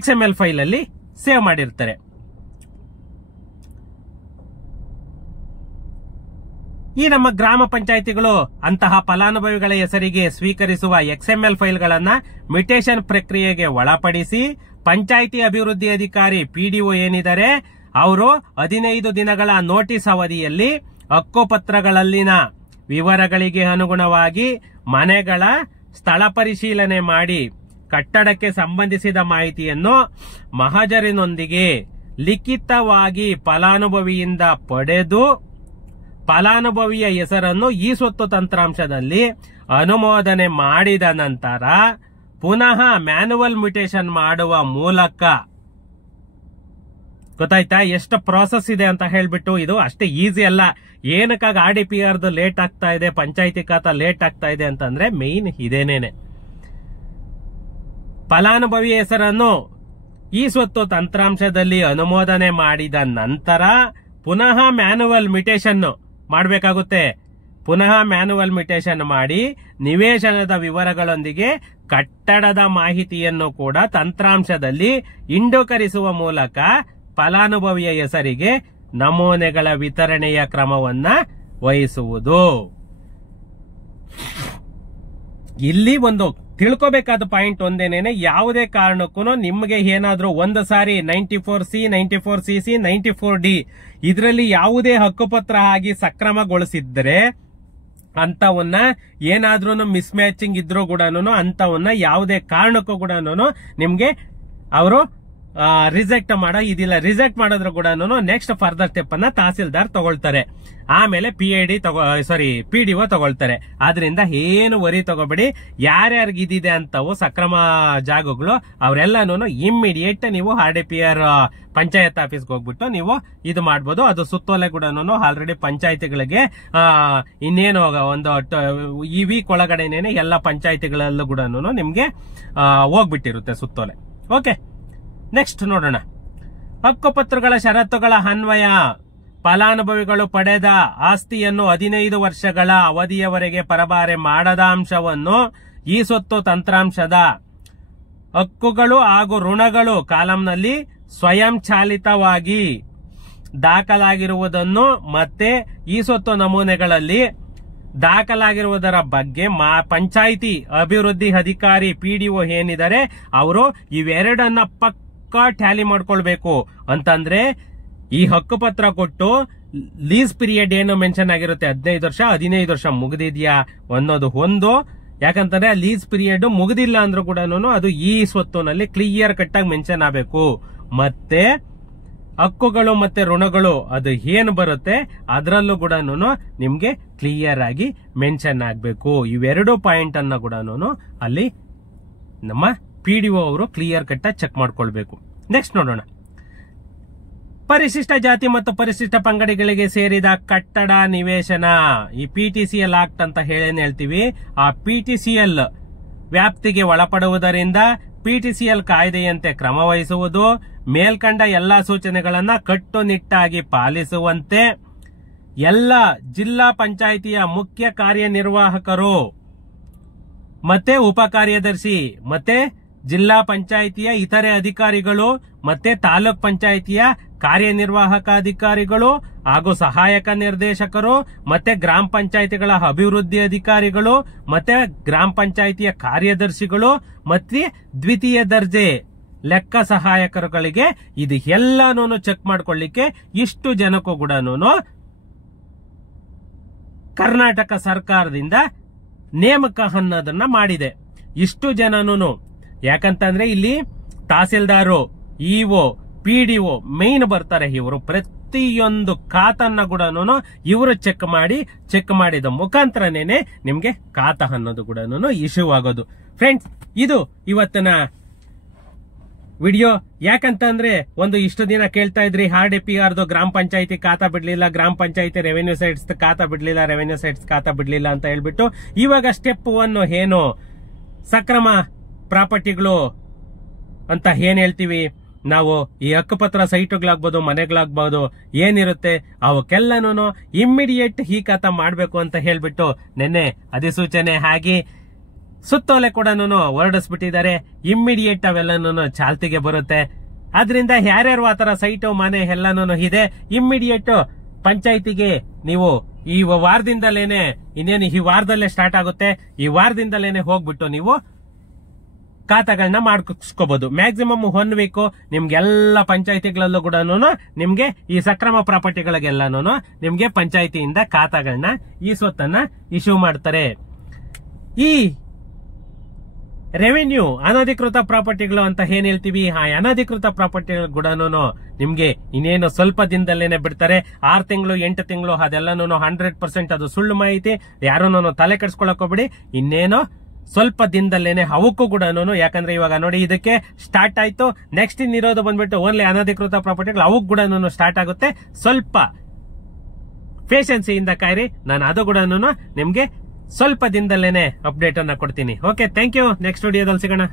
XML ಫೈಲ್ ಅಲ್ಲಿ ಸೇವ್ ಮಾಡಿರ್ತಾರೆ. ಈ ನಮ್ಮ ಗ್ರಾಮ ಪಂಚಾಯಿತಿಗಳು ಅಂತಹ ಫಲಾನುಭವಿಗಳ ಹೆಸರಿಗೆ ಸ್ವೀಕರಿಸುವ XML ಫೈಲ್ಗಳನ್ನ ಮ್ಯೂಟೇಷನ್ ಪ್ರಕ್ರಿಯೆಗೆ ಒಳಪಡಿಸಿ ಪಂಚಾಯಿತಿ ಅಭಿವೃದ್ಧಿ ಅಧಿಕಾರಿ PDO ಏನಿದ್ದಾರೆ ಅವರು 15 ದಿನಗಳ ನೋಟಿಸ್ ಅವಧಿಯಲ್ಲಿ ಹಕ್ಕುಪತ್ರಗಳಲ್ಲಿನ ವಿವರಗಳಿಗೆ ಅನುಗುಣವಾಗಿ ಮನೆಗಳ ಸ್ಥಳ ಪರಿಶೀಲನೆ ಮಾಡಿ ಕಟ್ಟಡಕ್ಕೆ ಸಂಬಂಧಿಸಿದ ಮಾಹಿತಿಯನ್ನು ಮಹಜರಿನೊಂದಿಗೆ ಲಿಖಿತವಾಗಿ ಫಲಾನುಭವಿಯಿಂದ ಪಡೆದು ಫಲಾನುಭವಿಯ ಹೆಸರನ್ನು ಈ ಸ್ವತ್ತು ತಂತ್ರಾಂಶದಲ್ಲಿ ಅನುಮೋದನೆ ಮಾಡಿದ ನಂತರ ಪುನಃ ಮ್ಯಾನುವಲ್ ಮ್ಯೂಟೇಷನ್ ಮಾಡುವ ಮೂಲಕ, ಗೊತ್ತಾಯ್ತಾ ಎಷ್ಟು ಪ್ರಾಸೆಸ್ ಇದೆ ಅಂತ ಹೇಳ್ಬಿಟ್ಟು. ಇದು ಅಷ್ಟೇ ಈಸಿ ಅಲ್ಲ. ಏನಕ್ಕಾಗಿ RDPR ಲೇಟ್ ಆಗ್ತಾ ಇದೆ, ಪಂಚಾಯಿತಿ ಖಾತಾ ಲೇಟ್ ಆಗ್ತಾ ಇದೆ ಅಂತಂದ್ರೆ ಮೇನ್ ಇದೇನೇನೆ. ಫಲಾನುಭವಿ ಹೆಸರನ್ನು ಈ ಸ್ವತ್ತು ತಂತ್ರಾಂಶದಲ್ಲಿ ಅನುಮೋದನೆ ಮಾಡಿದ ನಂತರ ಪುನಃ ಮ್ಯಾನುವಲ್ ಮ್ಯೂಟೇಷನ್ ಮಾಡಬೇಕಾಗುತ್ತೆ. ಪುನಃ ಮ್ಯಾನುವಲ್ ಮ್ಯೂಟೇಷನ್ ಮಾಡಿ ನಿವೇಶನದ ವಿವರಗಳೊಂದಿಗೆ ಕಟ್ಟಡದ ಮಾಹಿತಿಯನ್ನು ಕೂಡ ತಂತ್ರಾಂಶದಲ್ಲಿ ಇಂಡುಕರಿಸುವ ಮೂಲಕ ಫಲಾನುಭವಿಯ ಹೆಸರಿಗೆ ನಮೂನೆಗಳ ವಿತರಣೆಯ ಕ್ರಮವನ್ನ ವಹಿಸುವುದು. ಇಲ್ಲಿ ಒಂದು ತಿಳ್ಕೋಬೇಕಾದ ಪಾಯಿಂಟ್ ಒಂದೇನೇನೆ, ಯಾವುದೇ ಕಾರಣಕ್ಕೂ ನಿಮಗೆ ಏನಾದ್ರೂ ಒಂದು ಸಾರಿ 94C, 94CC, 94D ಇದರಲ್ಲಿ ಯಾವುದೇ ಹಕ್ಕುಪತ್ರ ಆಗಿ ಸಕ್ರಮಗೊಳಿಸಿದ್ರೆ ಅಂತವನ್ನ ಏನಾದ್ರೂ ಮಿಸ್ ಮ್ಯಾಚಿಂಗ್ ಇದ್ರೂ ಕೂಡ ಅಂತವನ್ನ ಯಾವುದೇ ಕಾರಣಕ್ಕೂ ಕೂಡ ನಿಮ್ಗೆ ಅವರು ರಿಜೆಕ್ಟ್ ಮಾಡೋ ಇದಿಲ್ಲ. ರಿಜೆಕ್ಟ್ ಮಾಡಿದ್ರು ಕೂಡ ನೆಕ್ಸ್ಟ್ ಫರ್ದರ್ ಸ್ಟೆಪ್ ಅನ್ನ ತಹಸೀಲ್ದಾರ್ ತಗೊಳ್ತಾರೆ, ಆಮೇಲೆ PDO ತಗೊಳ್ತಾರೆ. ಆದ್ರಿಂದ ಏನು ವರಿ ತಗೋಬೇಡಿ. ಯಾರ್ಯಾರಿಗೆ ಇದಿದೆ ಅಂತವು ಸಕ್ರಮ ಜಾಗಗಳು ಅವರೆಲ್ಲಾನು ಇಮ್ಮಿಡಿಯೇಟ್ ನೀವು RDPR ಪಂಚಾಯತ್ ಆಫೀಸ್ಗೆ ಹೋಗ್ಬಿಟ್ಟು ನೀವು ಇದು ಮಾಡಬಹುದು. ಅದು ಸುತ್ತೋಲೆ ಕೂಡ ಆಲ್ರೆಡಿ ಪಂಚಾಯತಿಗಳಿಗೆ ಇನ್ನೇನು ಒಂದು ಈ ವೀಕ್ ಒಳಗಡೆನೇನೆ ಎಲ್ಲ ಪಂಚಾಯತಿಗಳಲ್ಲೂ ಕೂಡ ನಿಮ್ಗೆ ಹೋಗ್ಬಿಟ್ಟಿರುತ್ತೆ ಸುತ್ತೋಲೆ. ಓಕೆ, ನೆಕ್ಸ್ಟ್ ನೋಡೋಣ. ಹಕ್ಕುಪತ್ರಗಳ ಷರತ್ತುಗಳ ಅನ್ವಯ ಫಲಾನುಭವಿಗಳು ಪಡೆದ ಆಸ್ತಿಯನ್ನು 15 ವರ್ಷಗಳ ಅವಧಿಯವರೆಗೆ ಪರಭಾರೆ ಮಾಡದ ಅಂಶವನ್ನು ಈ ಸ್ವತ್ತು ತಂತ್ರಾಂಶದ ಹಕ್ಕುಗಳು ಹಾಗೂ ಋಣಗಳು ಕಾಲಂನಲ್ಲಿ ಸ್ವಯಂಚಾಲಿತವಾಗಿ ದಾಖಲಾಗಿರುವುದನ್ನು ಮತ್ತೆ ಈ ಸ್ವತ್ತು ನಮೂನೆಗಳಲ್ಲಿ ದಾಖಲಾಗಿರುವುದರ ಬಗ್ಗೆ ಪಂಚಾಯಿತಿ ಅಭಿವೃದ್ಧಿ ಅಧಿಕಾರಿ PDO ಏನಿದ್ದಾರೆ ಅವರು ಇವೆರಡನ್ನ ಪಕ್ಕ ಟ್ಯಾಲಿ ಮಾಡ್ಕೊಳ್ಬೇಕು. ಅಂತಂದ್ರೆ ಈ ಹಕ್ಕುಪತ್ರ ಕೊಟ್ಟು ಲೀಸ್ ಪೀರಿಯಡ್ ಏನು ಮೆನ್ಷನ್ ಆಗಿರುತ್ತೆ 15 ವರ್ಷ 15 ವರ್ಷ ಮುಗಿದಿದ್ಯಾ ಅನ್ನೋದು ಒಂದು. ಯಾಕಂತಂದ್ರೆ ಲೀಸ್ ಪೀರಿಯಡ್ ಮುಗಿದಿಲ್ಲ ಅಂದ್ರೂ ಕೂಡ ಅದು ಈ ಸ್ವತ್ತಿನಲ್ಲಿ ಕ್ಲಿಯರ್ ಕಟ್ ಆಗಿ ಮೆನ್ಷನ್ ಆಗಬೇಕು. ಮತ್ತೆ ಹಕ್ಕುಗಳು ಮತ್ತೆ ಋಣಗಳು ಅದು ಏನು ಬರುತ್ತೆ ಅದರಲ್ಲೂ ಕೂಡ ನಿಮ್ಗೆ ಕ್ಲಿಯರ್ ಆಗಿ ಮೆನ್ಷನ್ ಆಗಬೇಕು. ಇವೆರಡು ಪಾಯಿಂಟ್ ಅನ್ನ ಕೂಡ ಅಲ್ಲಿ ನಮ್ಮ PDO ಅವರು ಕ್ಲಿಯರ್ ಕಟ್ ಚೆಕ್ ಮಾಡ್ಕೊಳ್ಬೇಕು. ನೆಕ್ಸ್ಟ್ ನೋಡೋಣ. ಪರಿಶಿಷ್ಟ ಜಾತಿ ಮತ್ತು ಪರಿಶಿಷ್ಟ ಪಂಗಡಗಳಿಗೆ ಸೇರಿದ ಕಟ್ಟಡ ನಿವೇಶನ, ಈ PTCL ಆಕ್ಟ್ ಅಂತ ಹೇಳೇನ್ ಹೇಳ್ತೀವಿ, ಆ PTCL ವ್ಯಾಪ್ತಿಗೆ ಒಳಪಡುವುದರಿಂದ PTCL ಕಾಯ್ದೆಯಂತೆ ಕ್ರಮ ವಹಿಸುವುದು, ಮೇಲ್ಕಂಡ ಎಲ್ಲಾ ಸೂಚನೆಗಳನ್ನ ಕಟ್ಟುನಿಟ್ಟಾಗಿ ಪಾಲಿಸುವಂತೆ ಎಲ್ಲ ಜಿಲ್ಲಾ ಪಂಚಾಯಿತಿಯ ಮುಖ್ಯ ಕಾರ್ಯನಿರ್ವಾಹಕರು ಮತ್ತೆ ಉಪ ಕಾರ್ಯದರ್ಶಿ ಮತ್ತೆ ಜಿಲ್ಲಾ ಪಂಚಾಯಿತಿಯ ಇತರೆ ಅಧಿಕಾರಿಗಳು ಮತ್ತೆ ತಾಲೂಕ್ ಪಂಚಾಯಿತಿಯ ಕಾರ್ಯನಿರ್ವಾಹಕ ಅಧಿಕಾರಿಗಳು ಹಾಗೂ ಸಹಾಯಕ ನಿರ್ದೇಶಕರು ಮತ್ತೆ ಗ್ರಾಮ ಪಂಚಾಯಿತಿಗಳ ಅಭಿವೃದ್ಧಿ ಅಧಿಕಾರಿಗಳು ಮತ್ತೆ ಗ್ರಾಮ ಪಂಚಾಯಿತಿಯ ಕಾರ್ಯದರ್ಶಿಗಳು ಮತ್ತೆ ದ್ವಿತೀಯ ದರ್ಜೆ ಲೆಕ್ಕ ಸಹಾಯಕರುಗಳಿಗೆ ಇದು ಎಲ್ಲಾನು ಚೆಕ್ ಮಾಡ್ಕೊಳ್ಳಿಕ್ಕೆ ಇಷ್ಟು ಜನಕ್ಕೂ ಕೂಡ ಕರ್ನಾಟಕ ಸರ್ಕಾರದಿಂದ ನೇಮಕ ಅನ್ನೋದನ್ನ ಮಾಡಿದೆ. ಇಷ್ಟು ಜನನು ಯಾಕಂತಂದ್ರೆ ಇಲ್ಲಿ ತಹಸೀಲ್ದಾರು, ಇಒ, PDO ಮೇನ್ ಬರ್ತಾರೆ. ಇವರು ಪ್ರತಿಯೊಂದು ಖಾತನ್ನ ಕೂಡ ಇವರು ಚೆಕ್ ಮಾಡಿದ ಮುಖಾಂತರನೇನೆ ನಿಮ್ಗೆ ಖಾತ ಅನ್ನೋದು ಕೂಡ ಇಶ್ಯೂ ಆಗೋದು. ಫ್ರೆಂಡ್ಸ್, ಇದು ಇವತ್ತಿನ ವಿಡಿಯೋ. ಯಾಕಂತಂದ್ರೆ ಇಷ್ಟು ದಿನ ಕೇಳ್ತಾ ಇದ್ರಿ RDPR ಗ್ರಾಮ ಪಂಚಾಯಿತಿ ಖಾತಾ ಬಿಡ್ಲಿಲ್ಲ, ಗ್ರಾಮ ಪಂಚಾಯಿತಿ ರೆವೆನ್ಯೂ ಸೈಟ್ಸ್ ಖಾತಾ ಬಿಡ್ಲಿಲ್ಲ, ರೆವೆನ್ಯೂ ಸೈಟ್ಸ್ ಖಾತಾ ಬಿಡ್ಲಿಲ್ಲ ಅಂತ ಹೇಳ್ಬಿಟ್ಟು ಇವಾಗ ಸ್ಟೆಪ್ 1 ಏನು ಸಕ್ರಮ ಪ್ರಾಪರ್ಟಿಗಳು ಅಂತ ಏನ್ ಹೇಳ್ತೀವಿ ನಾವು, ಈ ಹಕ್ಕುಪತ್ರ ಸೈಟ್ಗಳಾಗ್ಬೋದು ಮನೆಗಳಾಗ್ಬೋದು ಏನಿರುತ್ತೆ ಅವಕ್ಕೆಲ್ಲನೂ ಇಮ್ಮಿಡಿಯೇಟ್ ಈ ಖಾತಾ ಮಾಡ್ಬೇಕು ಅಂತ ಹೇಳ್ಬಿಟ್ಟು ನಿನ್ನೆ ಅಧಿಸೂಚನೆ ಆಗಿ ಸುತ್ತೋಲೆ ಕೂಡ ಹೊರಡಿಸ್ಬಿಟ್ಟಿದ್ದಾರೆ. ಇಮ್ಮಿಡಿಯೇಟ್ ಅವೆಲ್ಲನೂ ಚಾಲ್ತಿಗೆ ಬರುತ್ತೆ. ಆದ್ರಿಂದ ಯಾರ್ಯಾರು ಆತರ ಸೈಟು ಮನೆ ಎಲ್ಲಾನು ಇದೆ, ಇಮ್ಮಿಡಿಯೇಟ್ ಪಂಚಾಯಿತಿಗೆ ನೀವು ಈ ವಾರದಿಂದಲೇನೆ, ಇನ್ನೇನು ಈ ವಾರದಲ್ಲೇ ಸ್ಟಾರ್ಟ್ ಆಗುತ್ತೆ, ಈ ವಾರದಿಂದಲೇನೆ ಹೋಗ್ಬಿಟ್ಟು ನೀವು ಖಾತಾಗಳನ್ನ ಮಾಡ್ಕೋಬಹುದು. ಮ್ಯಾಕ್ಸಿಮಮ್ 1 ವೀಕ್ ನಿಮ್ಗೆಲ್ಲ ಪಂಚಾಯಿತಿಗಳಲ್ಲೂ ಕೂಡ ನಿಮ್ಗೆ ಈ ಸಕ್ರಮ ಪ್ರಾಪರ್ಟಿಗಳಿಗೆಲ್ಲಾನು ನಿಮ್ಗೆ ಪಂಚಾಯಿತಿಯಿಂದ ಖಾತಾಗಳನ್ನ ಈ ಸ್ವತ್ತನ್ನ ಇಶ್ಯೂ ಮಾಡ್ತಾರೆ. ಈ ರೆವೆನ್ಯೂ ಅನಧಿಕೃತ ಪ್ರಾಪರ್ಟಿಗಳು ಅಂತ ಏನ್ ಹೇಳ್ತೀವಿ, ಆ ಅನಧಿಕೃತ ಪ್ರಾಪರ್ಟಿಗಳು ಕೂಡ ನಿಮ್ಗೆ ಇನ್ನೇನು ಸ್ವಲ್ಪ ದಿನದಲ್ಲೇನೆ ಬಿಡ್ತಾರೆ. 6 ತಿಂಗಳು 8 ತಿಂಗಳು ಅದೆಲ್ಲಾನು 100% ಅದು ಸುಳ್ಳು ಮಾಹಿತಿ. ಯಾರು ತಲೆ ಕೆಡ್ಸ್ಕೊಳಕ್ ಹೋಗ್ಬಿಡಿ. ಇನ್ನೇನು ಸ್ವಲ್ಪ ದಿನದಲ್ಲೇನೆ ಅವಕ್ಕೂ ಕೂಡ, ಯಾಕಂದ್ರೆ ಇವಾಗ ನೋಡಿ ಇದಕ್ಕೆ ಸ್ಟಾರ್ಟ್ ಆಯ್ತು, ನೆಕ್ಸ್ಟ್ ಇನ್ನಿರೋದು ಬಂದ್ಬಿಟ್ಟು ಓನ್ಲಿ ಅನಧಿಕೃತ ಪ್ರಾಪರ್ಟಿಗಳು, ಅವಕ್ಕೂ ಕೂಡ ಸ್ಟಾರ್ಟ್ ಆಗುತ್ತೆ. ಸ್ವಲ್ಪ ಪೇಷನ್ಸಿಯಿಂದ ಕಾಯ್ರಿ, ನಾನು ಅದು ಕೂಡ ನಿಮ್ಗೆ ಸ್ವಲ್ಪ ದಿನದಲ್ಲೇನೆ ಅಪ್ಡೇಟ್ ಅನ್ನ ಕೊಡ್ತೀನಿ. Okay, thank you. ನೆಕ್ಸ್ಟ್ ವಿಡಿಯೋದಲ್ಲಿ ಸಿಗೋಣ.